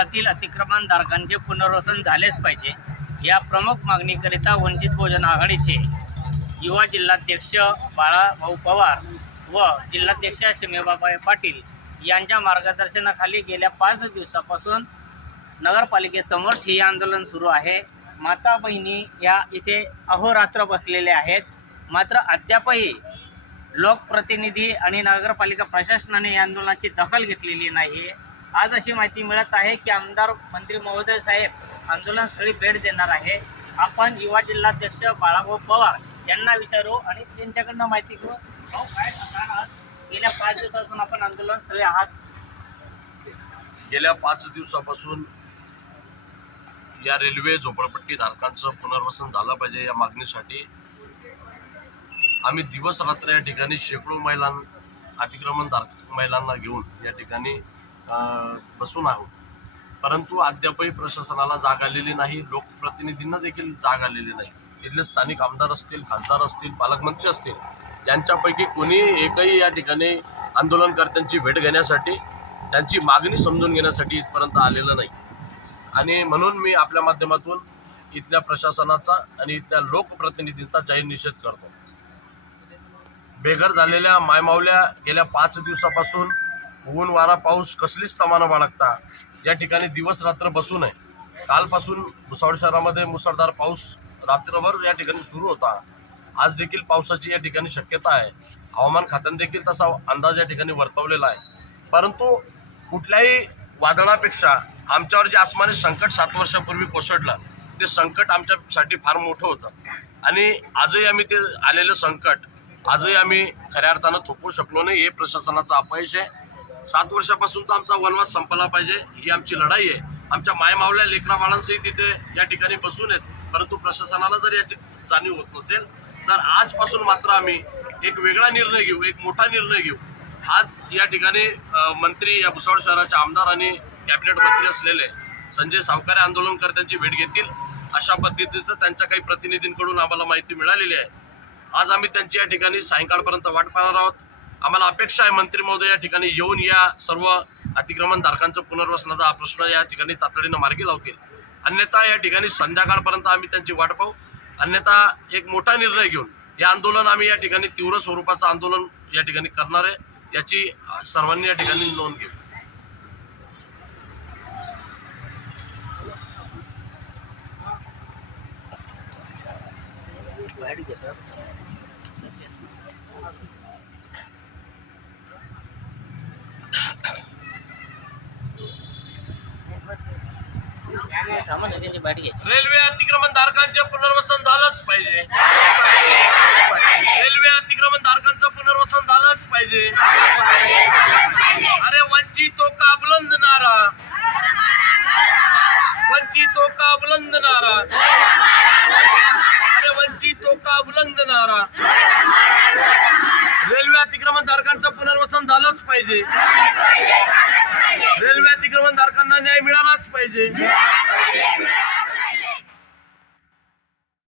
क्षेत्रातील अतिक्रमणधारकांचे पुनर्वसन झालेच पाहिजे. या प्रमुख मागणीकरिता वंचित बहुजन आघाडीचे युवा जिल्हाध्यक्ष बाळाभाऊ पवार व जिल्हाध्यक्ष शिमेबाबाई पाटील यांच्या मार्गदर्शनाखाली गेल्या पाच दिवसापासून नगरपालिकेसमोर ठिय्या आंदोलन सुरू आहे. माता बहिणी या इथे अहोरात्र बसलेल्या आहेत. मात्र अद्यापही लोकप्रतिनिधी आणि नगरपालिका प्रशासनाने या आंदोलनाची दखल घेतलेली नाही आहे आज अशी माहिती मिळत आहे की आमदार मंत्री महोदय साहेब आंदोलनस्थळी भेट देणार आहे. आपण युवा जिल्हाध्यक्ष बाळाभाऊ पवार यांना विचारू आणि त्यांच्याकडनं माहिती घेऊ. भाऊ, काय सांगणार आहात? गेल्या पाच दिवसापासून आपण आंदोलनस्थळी आहात. गेल्या पाच दिवसापासून या रेल्वे झोपडपट्टी धारकांचं पुनर्वसन झालं पाहिजे या मागणीसाठी. आम्ही दिवस रात्र या ठिकाणी शेकडो महिलां अतिक्रमण धारक महिलांना घेऊन या ठिकाणी बसून आहोत. परंतु अद्यापही प्रशासनाला जाग आलेली नाही लोकप्रतिनिधींना देखील जाग आलेली नाही. इथले स्थानिक आमदार असतील खासदार असतील पालकमंत्री असतील यांच्यापैकी कोणी एकही या ठिकाणी आंदोलनकर्त्यांची भेट घेण्यासाठी त्यांची मागणी समजून घेण्यासाठी इथपर्यंत आलेलं नाही. आणि म्हणून मी आपल्या माध्यमातून इथल्या प्रशासनाचा आणि इथल्या लोकप्रतिनिधींचा जाहीर निषेध करतो. बेघर झालेल्या मायमावल्या गेल्या पाच दिवसापासून ऊन वारा पाऊस कसलीच तमानं बाळगता. या ठिकाणी दिवस रात्र बसू नये. कालपासून भुसावळ शहरामध्ये मुसळधार पाऊस रात्रभर या ठिकाणी सुरू होता. आज देखील पावसाची या ठिकाणी शक्यता आहे. हवामान खात्याने देखील तसा अंदाज या ठिकाणी वर्तवलेला आहे. परंतु कुठल्याही वादळापेक्षा आमच्यावर जे आसमानी संकट सात वर्षापूर्वी कोसळलं ते संकट आमच्यासाठी फार मोठं होतं. आणि आजही आम्ही ते आलेलं संकट आजही आम्ही खऱ्या अर्थानं थोपवू शकलो नाही हे प्रशासनाचं अपयश आहे. सात वर्षापासूनचा आमचा वनवास संपला पाहिजे. ही आमची लढाई आहे. आमच्या मायमावल्या लेकरा तिथे या ठिकाणी बसून आहेत. परंतु प्रशासनाला जर याची जाणीव होत नसेल तर आजपासून मात्र आम्ही एक वेगळा निर्णय घेऊ एक मोठा निर्णय घेऊ. आज या ठिकाणी मंत्री या भुसावळ शहराचे आमदार आणि कॅबिनेट मंत्री असलेले संजय सावकारे आंदोलनकर्त्यांची भेट घेतील. अशा पद्धतीचं त्यांच्या काही प्रतिनिधींकडून आम्हाला माहिती मिळालेली आहे. आज आम्ही त्यांची या ठिकाणी सायंकाळपर्यंत वाट पाहणार आहोत. आम्हाला अपेक्षा आहे मंत्री महोदय या ठिकाणी येऊन या सर्व अतिक्रमणधारकांचं पुनर्वसनाचा हा प्रश्न या ठिकाणी तातडीनं मार्गी लावतील. अन्यथा या ठिकाणी संध्याकाळपर्यंत आम्ही त्यांची वाट पाहू. अन्यथा एक मोठा निर्णय घेऊन हे आंदोलन आम्ही या ठिकाणी तीव्र स्वरूपाचं आंदोलन या ठिकाणी करणार आहे याची सर्वांनी या ठिकाणी नोंद घेऊ रेल्वे अतिक्रमण धारकांचे पुनर्वसन झालंच पाहिजे. रेल्वे अतिक्रमण धारकांचं पुनर्वसन झालंच पाहिजे. अरे वंचितो का बुलंद नारा वंचितो का बुलंद नारा अरे वंचितो का बुलंद नारा रेल्वे अतिक्रमण धारकांचं पुनर्वसन झालंच पाहिजे. रेल्वे अतिक्रमण धारकांना न्याय मिळालाच पाहिजे. Alimra!